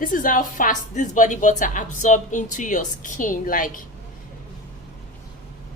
This is how fast this body butter absorbs into your skin. Like,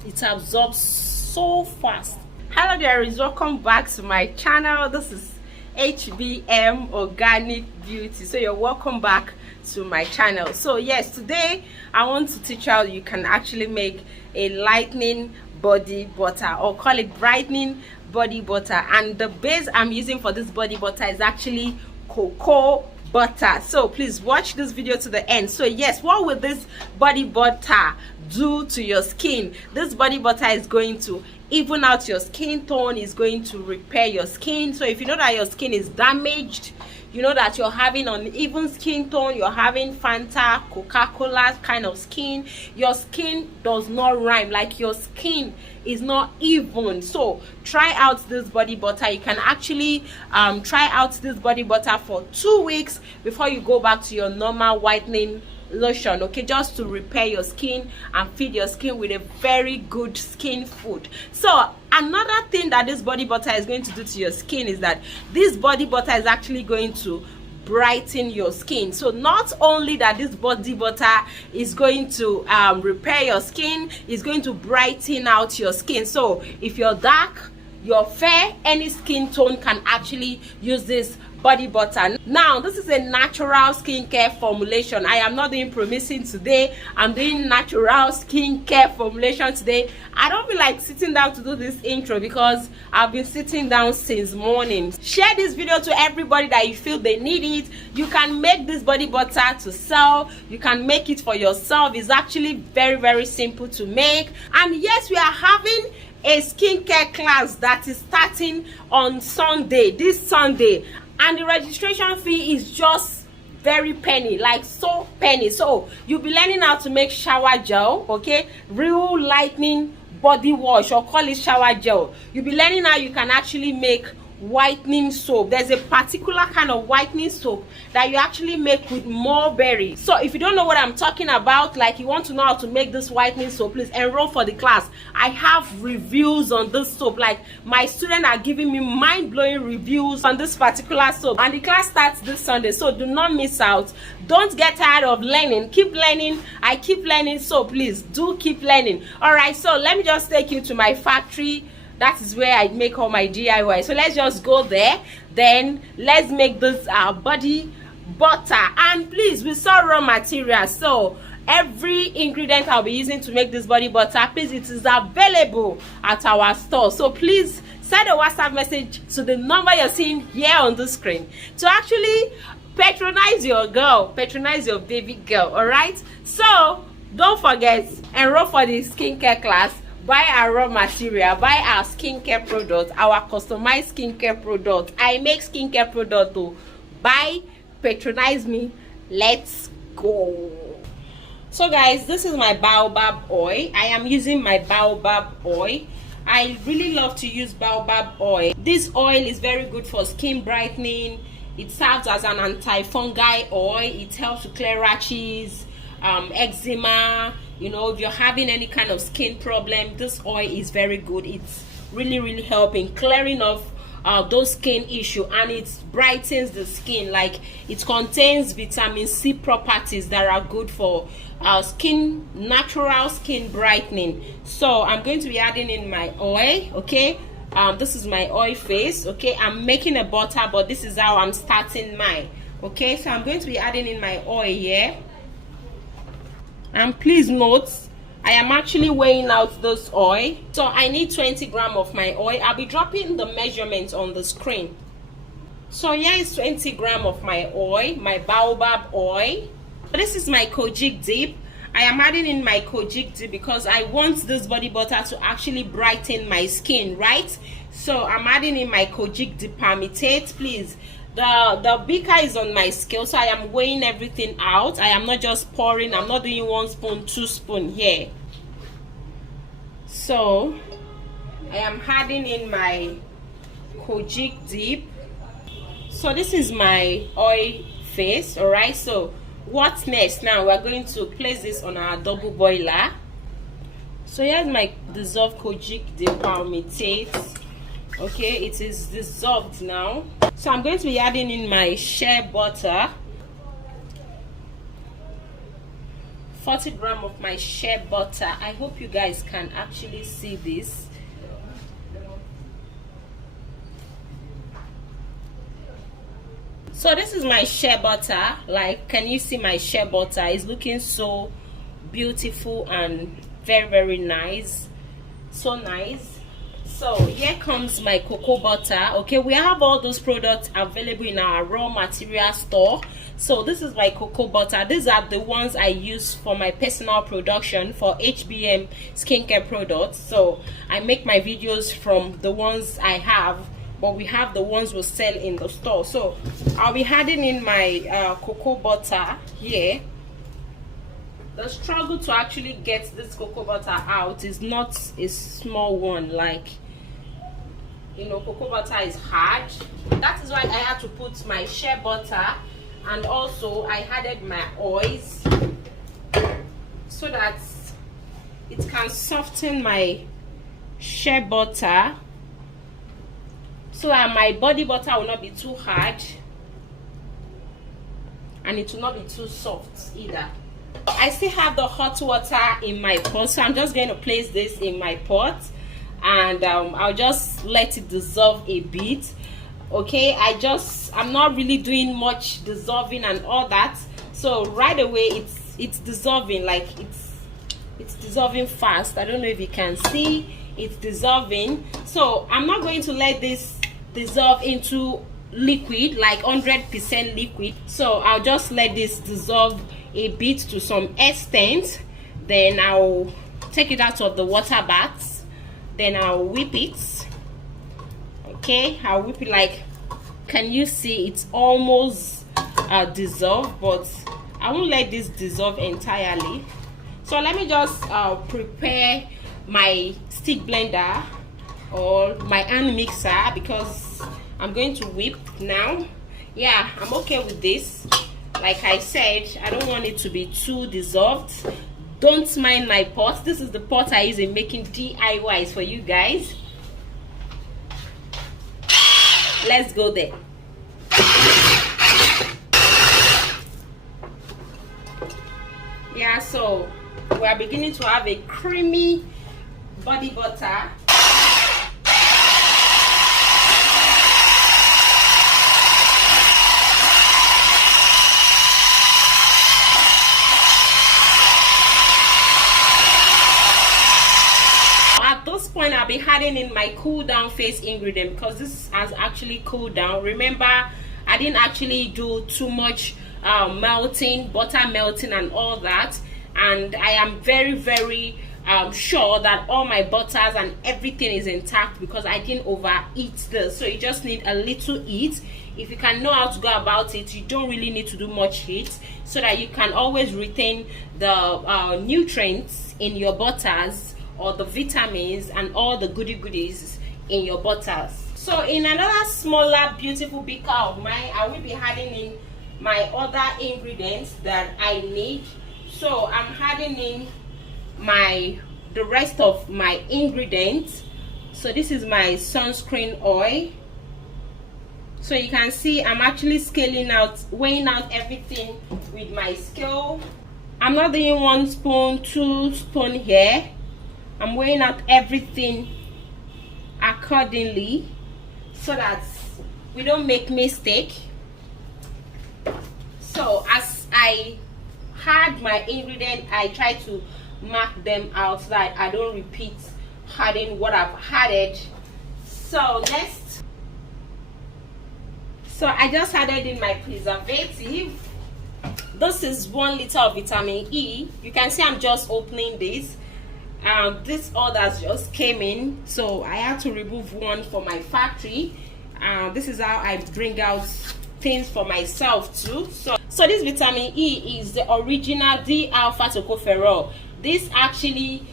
it absorbs so fast. Hello there, welcome back to my channel. This is HBM Organic Beauty. So you're welcome back to my channel. So yes, today I want to teach you how you can actually make a lightening body butter, or call it brightening body butter. And the base I'm using for this body butter is actually cocoa butter. So please watch this video to the end. So yes, what will this body butter do to your skin? This body butter is going to even out your skin tone, is going to repair your skin. So if you know that your skin is damaged, you know that you're having uneven skin tone, you're having Fanta, Coca-Cola kind of skin, your skin does not rhyme, like your skin is not even. So try out this body butter. You can actually try out this body butter for 2 weeks before you go back to your normal whitening lotion, okay, just to repair your skin and feed your skin with a very good skin food. So another thing that this body butter is going to do to your skin is that this body butter is actually going to brighten your skin. So not only that this body butter is going to repair your skin, it's going to brighten out your skin. So if you're dark, you're fair, any skin tone can actually use this body butter. Now this is a natural skincare formulation. I am not doing promising today, I'm doing natural skincare formulation today. I don't feel like sitting down to do this intro because I've been sitting down since morning. Share this video to everybody that you feel they need it. You can make this body butter to sell, you can make it for yourself. It's actually very simple to make. And yes, we are having a skincare class that is starting on Sunday, this Sunday, and the registration fee is just very penny, like so penny. So you'll be learning how to make shower gel, okay, real lightening body wash, or call it shower gel. You'll be learning how you can actually make whitening soap. There's a particular kind of whitening soap that you actually make with mulberry. So if you don't know what I'm talking about, like you want to know how to make this whitening soap, please enroll for the class. I have reviews on this soap. Like my students are giving me mind-blowing reviews on this particular soap, and the class starts this Sunday, so do not miss out. Don't get tired of learning, keep learning. I keep learning, so please do keep learning. All right, so let me just take you to my factory. That is where I make all my DIY. So let's just go there. Then let's make this body butter. And please, we saw raw materials. So every ingredient I'll be using to make this body butter, please, it is available at our store. So please send a WhatsApp message to the number you're seeing here on the screen to actually patronize your girl, patronize your baby girl. All right. So don't forget, enroll for the skincare class. Buy our raw material, buy our skincare product, our customized skincare product. I make skincare product too. Buy, patronize me. Let's go. So guys, this is my Baobab oil. I am using my Baobab oil. I really love to use Baobab oil. This oil is very good for skin brightening. It serves as an anti-fungal oil. It helps to clear rashes, eczema. You know, if you're having any kind of skin problem, this oil is very good. It's really helping clearing off those skin issue, and it brightens the skin. Like, it contains vitamin C properties that are good for skin, natural skin brightening. So I'm going to be adding in my oil, okay. This is my oil face, okay. I'm making a butter, but this is how I'm starting mine, okay. So I'm going to be adding in my oil here. And please note, I am actually weighing out this oil. So I need 20 grams of my oil. I'll be dropping the measurements on the screen. So here is 20 grams of my oil, my Baobab oil. This is my kojic dip. I am adding in my kojic dip because I want this body butter to actually brighten my skin, right? So I'm adding in my kojic dip palmitate. Please, the beaker is on my scale, so I am weighing everything out. I am not just pouring. I'm not doing 1 spoon, 2 spoon here. So I am adding in my kojic dip. So this is my oil face. All right, so what next? Now we're going to place this on our double boiler. So here's my dissolved kojic dip palmitate. Okay, it is dissolved now. So I'm going to be adding in my shea butter. 40 grams of my shea butter. I hope you guys can actually see this. So this is my shea butter. Like, can you see my shea butter? It's looking so beautiful and very, very nice. So nice. So here comes my cocoa butter. Okay, we have all those products available in our raw material store. So this is my cocoa butter. These are the ones I use for my personal production for HBM skincare products. So I make my videos from the ones I have, but we have the ones we sell in the store. So I'll be adding in my cocoa butter here. The struggle to actually get this cocoa butter out is not a small one. Like, you know, cocoa butter is hard. That is why I had to put my shea butter, and also I added my oils so that it can soften my shea butter, so that my body butter will not be too hard and it will not be too soft either. I still have the hot water in my pot, so I'm just going to place this in my pot, and I'll just let it dissolve a bit. Okay, I'm not really doing much dissolving and all that, so right away it's dissolving. Like, it's dissolving fast. I don't know if you can see it's dissolving. So I'm not going to let this dissolve into liquid, like 100% liquid. So I'll just let this dissolve a bit to some extent, then I'll take it out of the water bath, then I'll whip it. Okay, I'll whip it. Like, can you see it's almost dissolved, but I won't let this dissolve entirely. So let me just prepare my stick blender or my hand mixer, because I'm going to whip now. Yeah, I'm okay with this. Like I said, I don't want it to be too dissolved. Don't mind my pot. This is the pot I use in making DIYs for you guys. Let's go there. Yeah, so we are beginning to have a creamy body butter. Point I'll be adding in my cool down face ingredient, because this has actually cooled down. Remember, I didn't actually do too much melting, butter melting and all that, and I am very, very sure that all my butters and everything is intact, because I didn't overheat this. So you just need a little heat. If you can know how to go about it, you don't really need to do much heat, so that you can always retain the nutrients in your butters, or the vitamins and all the goodies in your butters. So in another smaller beautiful beaker of mine, I will be adding in my other ingredients that I need. So I'm adding in the rest of my ingredients. So this is my sunscreen oil. So you can see I'm actually weighing out everything with my scale. I'm not doing 1 spoon, 2 spoon here. I'm weighing out everything accordingly, so that we don't make mistake. So as I add my ingredient, I try to mark them out so that I don't repeat adding what I've added. So I just added in my preservative. This is 1 liter of vitamin E. You can see I'm just opening this. This orders just came in, so I had to remove one for my factory. This is how I bring out things for myself too. So this vitamin E is the original D-alpha tocopherol. This actually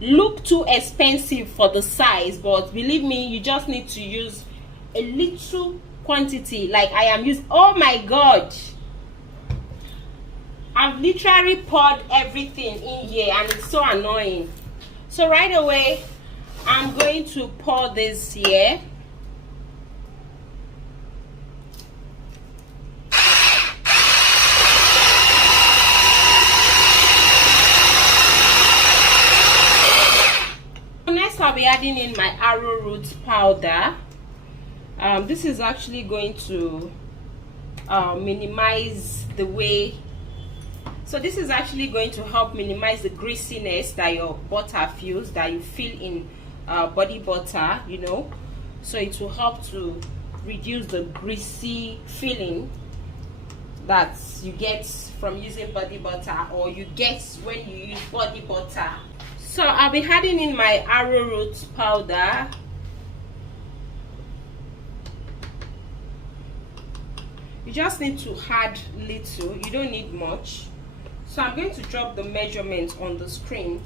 look too expensive for the size, but believe me, you just need to use a little quantity. Like I am using, oh my god, I've literally poured everything in here and it's so annoying. So right away, I'm going to pour this here. be adding in my Arrowroot powder. This is actually going to minimize the way, so this is actually going to help minimize the greasiness that your butter feels, that you feel in body butter, you know. So it will help to reduce the greasy feeling that you get from using body butter, or you get when you use body butter. So I'll be adding in my Arrowroot powder. You just need to add little, you don't need much. So I'm going to drop the measurement on the screen.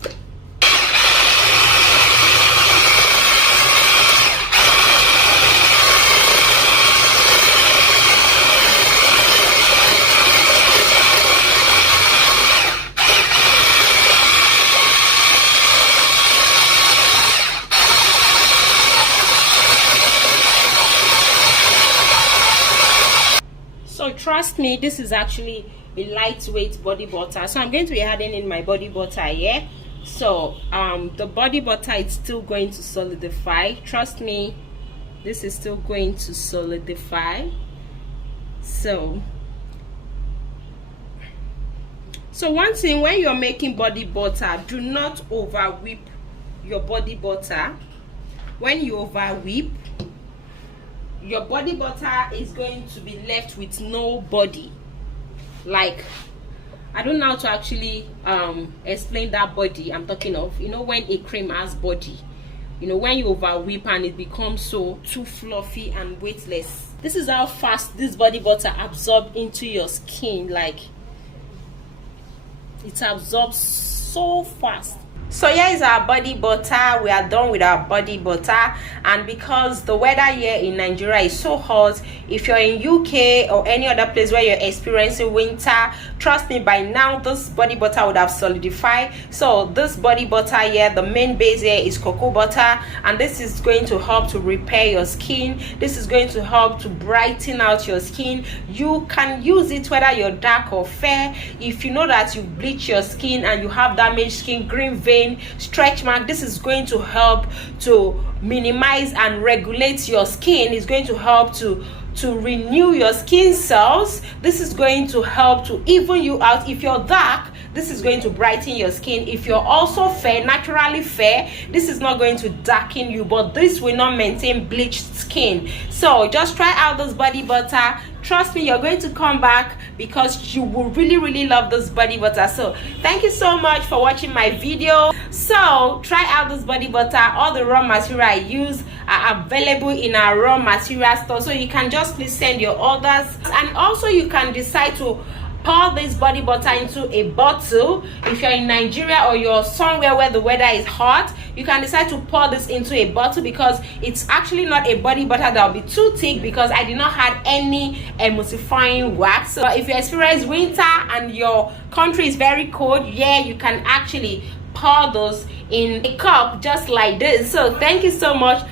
So trust me, this is actually a lightweight body butter. So I'm going to be adding in my body butter here. So the body butter is still going to solidify. Trust me, this is still going to solidify. So one thing, when you're making body butter, do not over whip your body butter. When you over whip, your body butter is going to be left with no body. Like, I don't know how to actually explain that body I'm talking of. You know, when a cream has body, you know, when you over whip and it becomes so too fluffy and weightless. This is how fast this body butter absorbs into your skin. Like, it absorbs so fast. So here is our body butter. We are done with our body butter, and because the weather here in Nigeria is so hot, if you're in UK or any other place where you're experiencing winter, trust me, by now this body butter would have solidified. So this body butter here, the main base here is cocoa butter, and this is going to help to repair your skin. This is going to help to brighten out your skin. You can use it whether you're dark or fair. If you know that you bleach your skin and you have damaged skin, green vein, stretch mark, this is going to help to minimize and regulate your skin. It's going to help to renew your skin cells. This is going to help to even you out. If you're dark, this is going to brighten your skin. If you're also fair, naturally fair, this is not going to darken you, but this will not maintain bleached skin. So just try out this body butter. Trust me, you're going to come back because you will really love this body butter. So thank you so much for watching my video. So try out this body butter. All the raw material I use are available in our raw material store, so you can just please send your orders. And also you can decide to pour this body butter into a bottle. If you're in Nigeria or you're somewhere where the weather is hot, you can decide to pour this into a bottle, because it's actually not a body butter that will be too thick, because I did not have any emulsifying wax. So if you experience winter and your country is very cold, yeah, you can actually pour those in a cup just like this. So thank you so much.